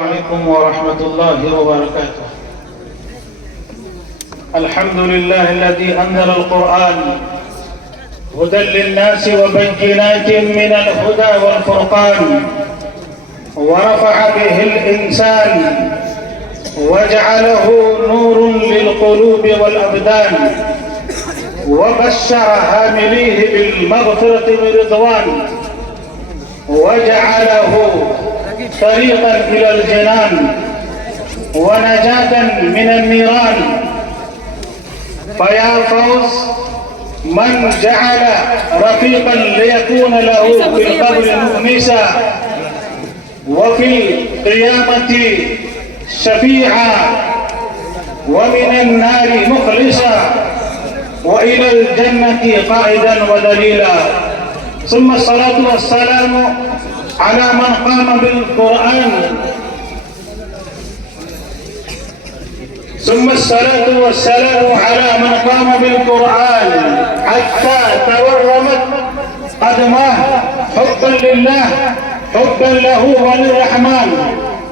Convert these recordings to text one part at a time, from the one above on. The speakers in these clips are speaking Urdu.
عليكم ورحمة الله وبركاته. الحمد لله الذي أنزل القرآن هدى للناس وبينات من الهدى والفرقان، ورفع به الإنسان وجعله نور للقلوب والأبدان، وبشر حامليه بالمغفرة والرضوان، وجعله طريقا إلى الجنان ونجاة من النيران. فيا فوز من جعل رفيقا ليكون له في القبر مؤنسا، وفي القيامة شفيعا، ومن النار مخلصا، وإلى الجنة قائدا ودليلا. ثم الصلاة والسلام على من قام بالقرآن حتى تورمت قدماه حبا لله حبا له وللرحمن،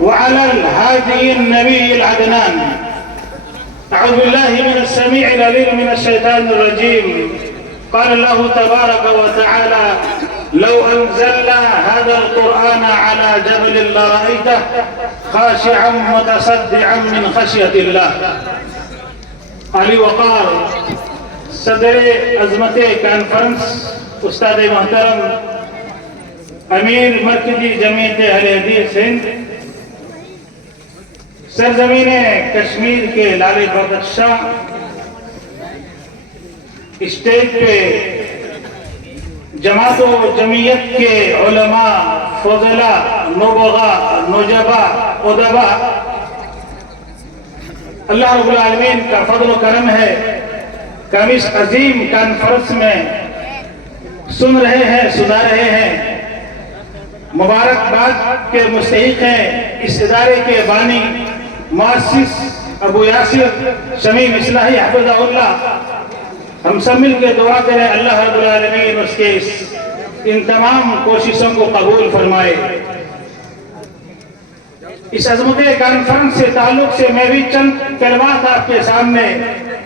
وعلى الهادي النبي العدنان. أعوذ بالله من السميع العليم من الشيطان الرجيم. قال الله تبارك وتعالى: لو أنزلنا هذا القرآن على جبل لرأيته خاشعا متصدعا من خشية الله. علی وقار صدر عظمت کانفرنس استاد محترم امیر مرکزی جمعیت اہل حدیث ہند، سرزمین کشمیر کے لال بہادر شاہ، اسٹیج پہ جماعت و جمعیت کے علماء، فضلاء، نبغاء، نجباء، ادباء، اللہ رب العالمین کا فضل و کرم ہے کہ ہم اس عظیم کانفرنس میں سن رہے ہیں، سنا رہے ہیں. مبارکباد کے مستحق ہیں اس ادارے کے بانی مؤسس ابو یاسر شمیم اصلاحی حفظہ اللہ. ہم سب مل کے دعا کریں اللہ رب العالمین اس کے ان تمام کوششوں کو قبول فرمائے. اس عظمت کانفرنس سے تعلق سے میں بھی چند کلمات آپ کے سامنے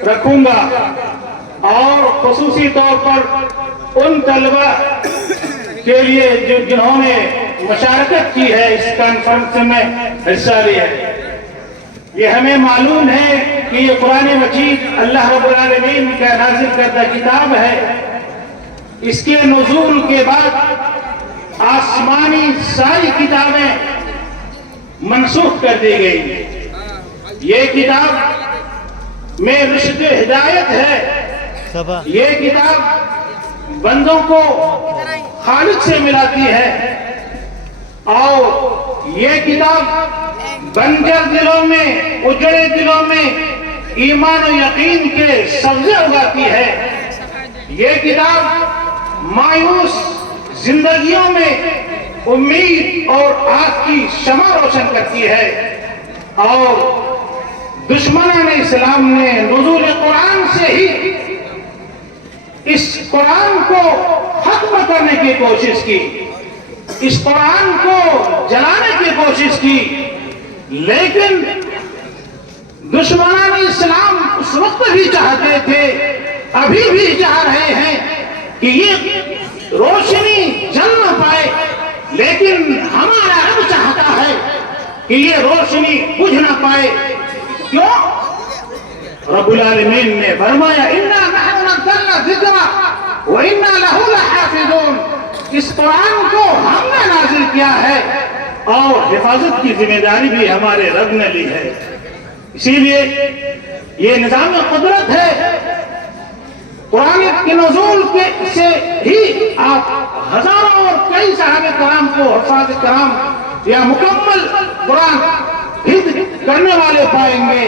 رکھوں گا، اور خصوصی طور پر ان طلبہ کے لیے جنہوں نے مشارکت کی ہے اس کانفرنس میں حصہ لیا ہے. یہ ہمیں معلوم ہے کہ یہ قرآن مجید اللہ رب العالمین کا نازل کردہ کتاب ہے. اس کے نزول کے بعد آسمانی ساری کتابیں منسوخ کر دی گئی. یہ کتاب میں رشد ہدایت ہے. یہ کتاب بندوں کو خالق سے ملاتی ہے، اور یہ کتاب بنجر دلوں میں، اجڑے دلوں میں ایمان و یقین کے سبزے اگاتی ہے. یہ کتاب مایوس زندگیوں میں امید اور آگ کی شمع روشن کرتی ہے. اور دشمنان اسلام نے نزول قرآن سے ہی اس قرآن کو ختم کرنے کی کوشش کی، اس قرآن کو جلانے کی کوشش کی. لیکن دشمنان اسلام اس وقت بھی چاہتے تھے، ابھی بھی چاہ رہے ہیں کہ یہ روشنی جل نہ پائے، لیکن ہمارا رب چاہتا ہے کہ یہ روشنی بجھ نہ پائے. کیوں؟ رب العالمین نے فرمایا: اِنَّا نَحْنُ نَزَّلْنَا الذِّكْرَ وَإِنَّا لَهُ لَحَافِظُونَ. اس قرآن کو ہم نے نازل کیا ہے، اور حفاظت کی ذمہ داری بھی ہمارے رب نے لی ہے. اسی لیے یہ نظام قدرت ہے. قرآن کے نزول سے ہی آپ ہزاروں اور کئی صحابہ کرام کو حفاظ کرام یا مکمل قرآن حفظ کرنے والے پائیں گے،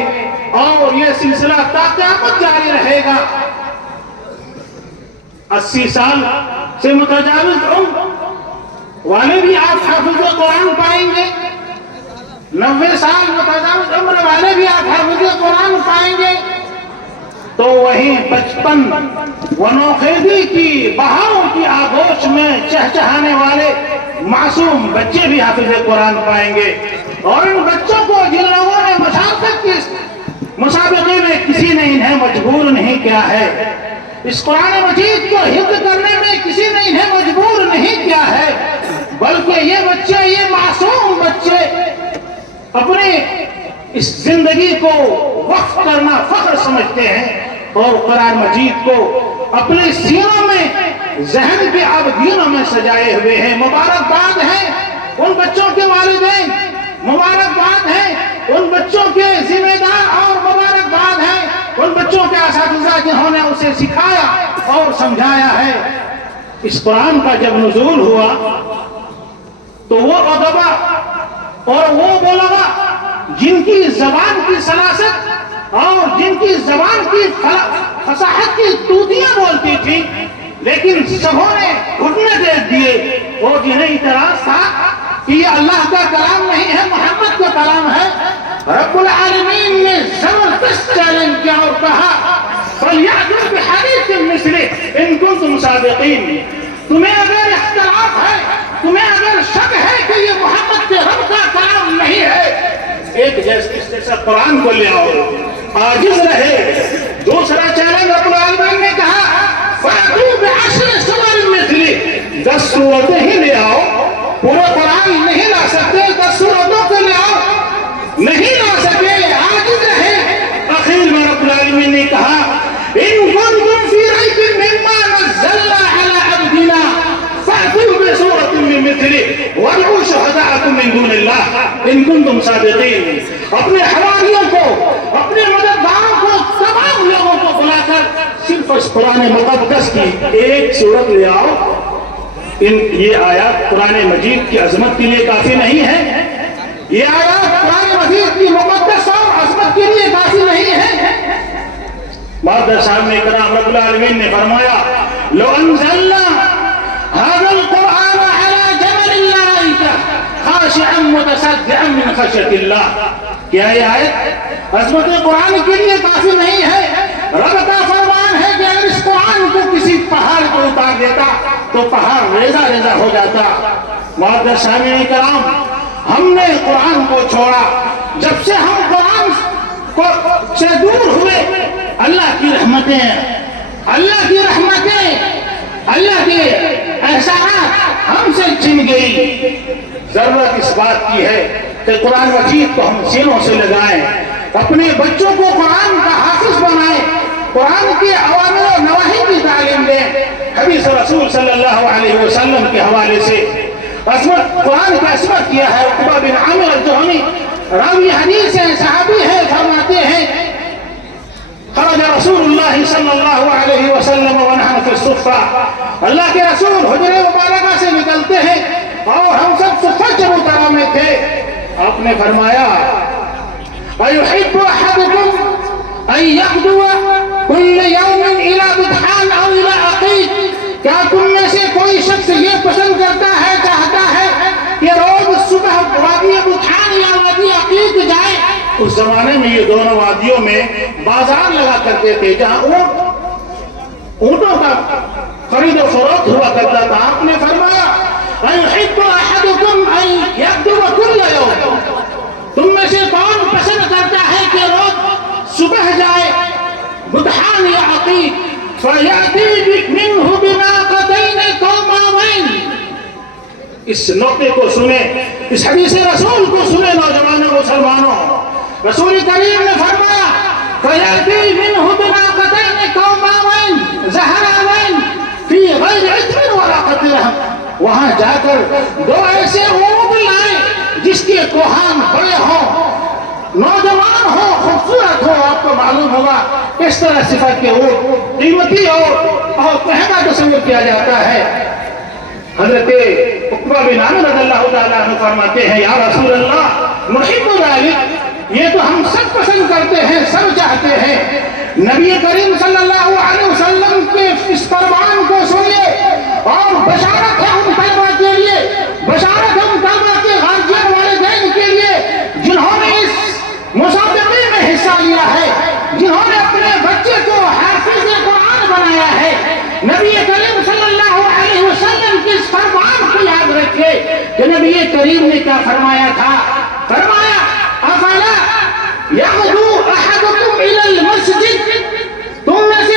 اور یہ سلسلہ تا قیامت جاری رہے گا. 80 سال سے متجاوز عمر والے بھی آپ حافظ قرآن پائیں گے، 90 سال متجاوز عمر والے بھی آپ حافظ قرآن پائیں گے. تو وہیں بچپن و نوخیزی کی بہاروں کی آغوش میں چہچہانے والے معصوم بچے بھی حافظ قرآن پائیں گے، اور ان کیا ہے، اس قرآن مجید کو حفظ کرنے میں کسی نے انہیں مجبور نہیں کیا ہے، بلکہ یہ بچے، یہ معصوم بچے اپنے اس زندگی کو وقف کرنا فخر سمجھتے ہیں اور قرآن مجید کو اپنے سینوں میں، ذہن کے آبگینوں میں سجائے ہوئے ہیں۔ مبارکباد ہے ان بچوں کے والدین، مبارکباد ہے ان بچوں کے ذمہ دار، اور مبارکباد ہے ان بچوں کے اساتذہ جنہوں نے اسے سکھایا اور سمجھایا ہے۔ اس قرآن کا جب نزول ہوا تو وہ ادبا اور وہ بلغا جن کی زبان کی سلاست اور جن کی زبان کی فصاحت کی طوطیاں بولتی تھی، لیکن سبوں نے گھٹنے دے دیے، اور جنہیں اعتراض تھا کہ یہ اللہ کا کلام نہیں ہے، محمد کا کلام ہے، رب العالمین نے زبردست چیلنج کیا اور کہا فَلْيَأْتُوا بِحَدِيثٍ مِثْلِهِ إِن كُنتُمْ صَادِقِينَ۔ تمہیں اگر اختلاف ہے، تمہیں اگر شک ہے کہ یہ محمد کے رب کا کلام نہیں ہے، ایک جیسا قرآن کو لے آؤ، عاجز رہے۔ دوسرا چیلنج رب العالمین نے کہا فَأْتُوا بِعَشْرِ سُوَرٍ مِثْلِهِ، 10 سورتیں ہی لے آؤ، پورا قرآن نہیں لا سکتے، 10 سورتوں کو لے آؤ، نہیں لا سکے، عاجز رہے۔ آخر میں رب العالمین نے کہا إِن كُنتُمْ فِي رَيْبٍ مِّمَّا نَزَّلْنَا عَلَىٰ عَبْدِنَا فَأْتُوا بِسُورَةٍ مِّن مِّثْلِهِ وَادْعُوا شُهَدَاءَكُم مِّن دُونِ اللَّهِ إِن كُنتُمْ صَادِقِينَ۔ اپنے حواریوں کو، اپنے مددگاروں کو، تمام لوگوں کو بلا کر صرف اس قرآن مقدس کی ایک سورت لے آؤ۔ یہ آیات قرآن مجید کی عظمت کے لیے کافی نہیں ہے، یہ آیات قرآن مجید کی مقدس اور عظمت کے لیے کافی نہیں ہے۔ معزز صاحب نے کرام رب العالمین نے فرمایا لو انزلنا هذا القرآن على جبل لرأيته خاشعا متصدعا من خشية الله۔ کیا یہ آیت عظمت قرآن کے لیے کافی نہیں ہے؟ رب کا فرمان ہے کہ اگر اس قرآن کو کسی پہاڑ پر اتار دیتا تو پہاڑ ریزہ ریزہ ہو جاتا۔ معزز سامعین کرام، ہم نے قرآن کو چھوڑا، جب سے ہم قرآن سے دور ہوئے، اللہ کی رحمتیں، اللہ کی رحمتیں، اللہ کے احسانات ہم سے چھن گئی۔ ضرورت اس بات کی ہے کہ قرآن مجید کو ہم سینوں سے لگائیں، اپنے بچوں کو قرآن کا حافظ بنائیں، قرآن کے اوامر و نواہی کی تعلیم دیں۔ حدیث رسول صلی اللہ علیہ وسلم کے حوالے سے عظمت قرآن کی عظمت کیا ہے۔ عقبہ بن عامر الجہنی راوی حدیث ہیں، صحابی ہیں، فرماتے ہیں خرج رسول اللہ صلی اللہ علیہ وسلم ونحن فی الصفہ، اللہ کے رسول حجرہ مبارکہ سے نکلتے ہیں اور ہم سب صفہ چبوترا میں تھے۔ آپ نے فرمایا أَيُحِبُّ أَحَدُكُمْ أَن يَغْدُوَ كُلَّ يَوْمٍ إِلَى بُطْحَانٍ أَوْ إِلَى عَقِيقٍ، کیا تم میں سے کوئی شخص یہ پسند کرتا ہے، چاہتا ہے کہ روز صبح وادی بطحان یا وادی عقیق جائے؟ اس زمانے میں یہ دونوں وادیوں میں بازار لگا کرتے تھے جہاں اونٹوں کا خرید و فروخت ہوا کرتا تھا۔ آپ نے فرمایا أَيُحِبُّ أَحَدُكُمْ أَن يَغْدُوَ كُلَّ يَوْمٍ، تم میں سے کون پسند کرتا ہے کہ روز صبح جائے بطحان یا عقیق فَيَأْتِي مِنْهُ بِنَاقَتَيْنِ قَوْمَوَيْنِ۔ اس نقطے کو سنیں، اس حدیث رسول کو سنیں نوجوانوں مسلمانوں۔ رسول کریم نے فرمایا فَيَأْتِي مِنْهُ بِنَاقَتَيْنِ قَوْمَوَيْنِ زَهَرَوَيْنِ فِي غَيْرِ عِتْمٍ وَلَا قَتْرٍ، وہاں جا کر دو ایسے اونٹ لائیں جس کے کوہان بڑے ہوں، نوجوان ہو، خوبصورت ہو۔ آپ کو معلوم ہوگا اس طرح صفت کے اونٹ قیمتی اور مہنگا تصور کیا جاتا ہے۔ حضرت عقبہ بن عامر رضی اللہ تعالیٰ عنہ فرماتے ہیں یا رسول اللہ نحب ذلک، یہ تو ہم سب پسند کرتے ہیں، سب چاہتے ہیں۔ نبی کریم صلی اللہ علیہ وسلم کے اس فرمان کو سنیے اور بشارت ہے ان طلبہ کے لیے، بشارت ہے ان طلبہ کے غارجین والدین کے لیے جنہوں نے اس مسابقے میں حصہ لیا ہے، جنہوں نے اپنے بچے کو حافظ قرآن بنایا ہے۔ نبی کریم صلی اللہ علیہ وسلم کے اس فرمان کو یاد رکھے کہ نبی کریم نے کیا فرمایا تھا۔ فرمایا افلا یغدو احدکم الی المسجد، تم میں سے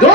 2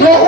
2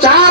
4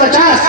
50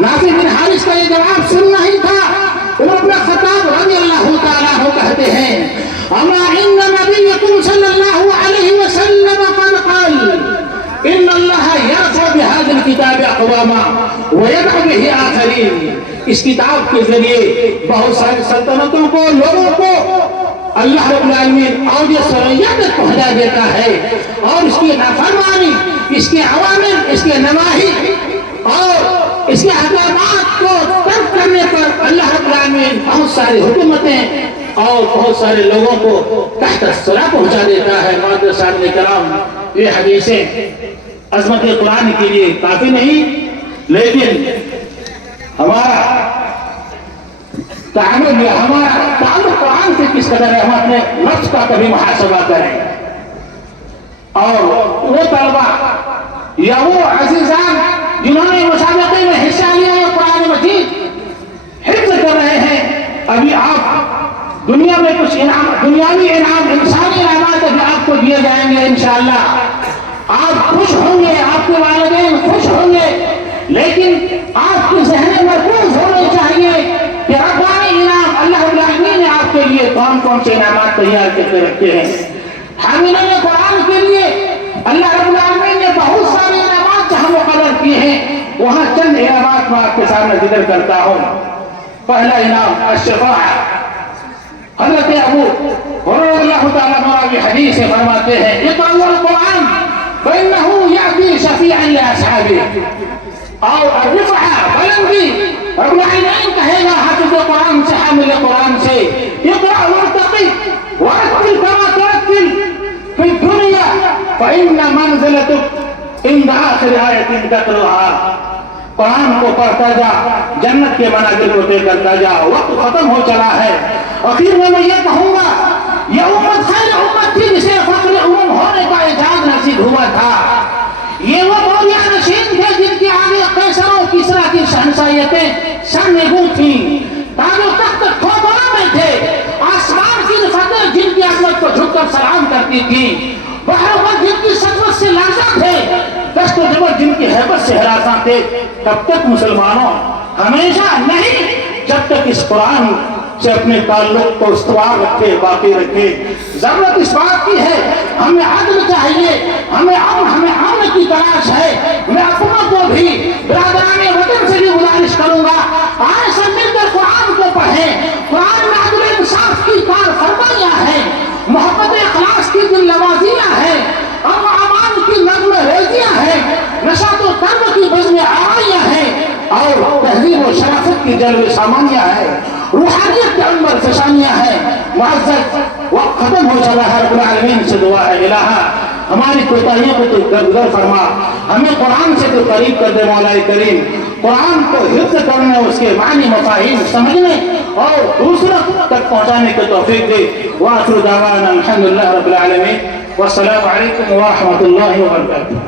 نافع بن حارث کا یہ جواب سننا ہی تھا۔ عمر بن خطاب رضی اللہ تعالیٰ عنہ کہتے ہیں اما ان نبیکم صلی اللہ علیہ وسلم قد قال ان اللہ یرفع بهذا الكتاب اقواما ويدع به آخرین۔ اس کتاب کے ذریعے بہت ساری سلطنتوں کو، لوگوں کو اللہ رب العالمین اور یہ سریا تک پہنچا دیتا ہے، اور اس کی نافرمانی، اس کے عوامر، اس کے نواہی اور اس کے احکامات کو ترک کرنے پر اللہ رب العالمین بہت ساری حکومتیں اور بہت سارے لوگوں کو تحت الثرى پہنچا دیتا ہے۔ معزز سامعین کرام، یہ حدیثیں عظمت قرآن کے لیے کافی نہیں، لیکن ہمارا تعامل یا ہمارا تعلق قرآن سے کس قدر ہے، ہم اپنے نفس کا کبھی محاسبہ کریں، اور وہ طلبہ یا وہ عزیزان جنہوں نے مسابقے میں حصہ لیا ہے قرآن مجید حفظ کر رہے ہیں، ابھی آپ دنیا میں کچھ انعام، دنیاوی انعام، انسانی انعامات ابھی آپ کو دیے جائیں گے انشاءاللہ۔ آپ خوش ہوں گے، آپ کے والدین خوش ہوں گے، لیکن آپ کے ذہن مرکوز ہونے چاہیے کہ ربانی انعام اللہ رب العالمین نے آپ کے لیے کون کون سے انعامات تیار کر کے رکھے ہیں۔ حاملین قرآن کے لیے اللہ رب العالمین نے بہت سارے انعامات جہاں مقرر کیے ہیں، وہاں چند انعامات میں آپ کے سامنے ذکر کرتا ہوں۔ پہلا انعام الشفاعہ۔ حضرت ابو ہریرہ اللہ تعالیٰ عنہ کی حدیث سے فرماتے ہیں اقرأوا القرآن فإنه يأتي شفيعا لأصحابه، اور الرفعہ بلندی رب العالمین کہے گا حافظ قرآن سے، حامل قرآن سے، اقرأ وارتقی ورتل كما ترتل في الدنيا فإن منزلتك عند آخر آیة تتلوها۔ قرآن کو پڑھتا جا، جنت کے منازل کو طے کرتا جا، وقت ختم ہو چلا ہے۔ اخیر میں یہ کہوں گا، یہ امت خیر امت تھی جسے فخر امم ہونے کا اعزاز نصیب ہوا تھا۔ یہ وہ موریہ نشین تھے جن کے آگے قیصر و کسریٰ کی شہنشاہیتیں سر نگوں تھیں، تاج و تخت کھوبروں میں تھے، آسمان کی فتح جن کی عظمت کو جھک کر سلام کرتی تھی، بحر پر جن کی سطوت سے لرزاں تھے، دست و جبر جن کی ہیبت سے ہراساں تھے۔ تب تک مسلمانوں ہمیشہ نہیں، جب تک اس قرآن سے اپنے تعلق کو استوار رکھے، باقی رکھے۔ ضرورت اس بات کی ہے، ہمیں عدل چاہیے، ہمیں امن کی تلاش ہے۔ میں اپنوں کو بھی، برادران وطن سے بھی گزارش کروں گا، آئے سب مل کر قرآن کو پڑھیں۔ قرآن میں عدل انصاف کی کار فرمائیاں ہیں، محبت اخلاص کی دل نوازیاں ہیں، امن و امان کی نظم ریزیاں ہیں، نشاط و طرب کی بزم آرائیاں ہیں، اور تہذیب و شرافت کی جلوہ سامانیاں ہیں، روحانیت کے عنبر فشانیاں ہیں۔ معزز وقت ختم ہو چلا ہے، رب العالمین سے دعا ہے الہا ہماری کوتاہیوں کو تو درگزر فرما، ہمیں قرآن سے تو قریب کر دے مولا کریم۔ قرآن کو حفظ کرنے، اس کے معنی مفاہیم سمجھنے اور دوسروں تک پہنچانے کی توفیق دے۔ وآخر دعوانا الحمدللہ رب العالمین، والسلام علیکم ورحمۃ اللہ وبرکاتہ۔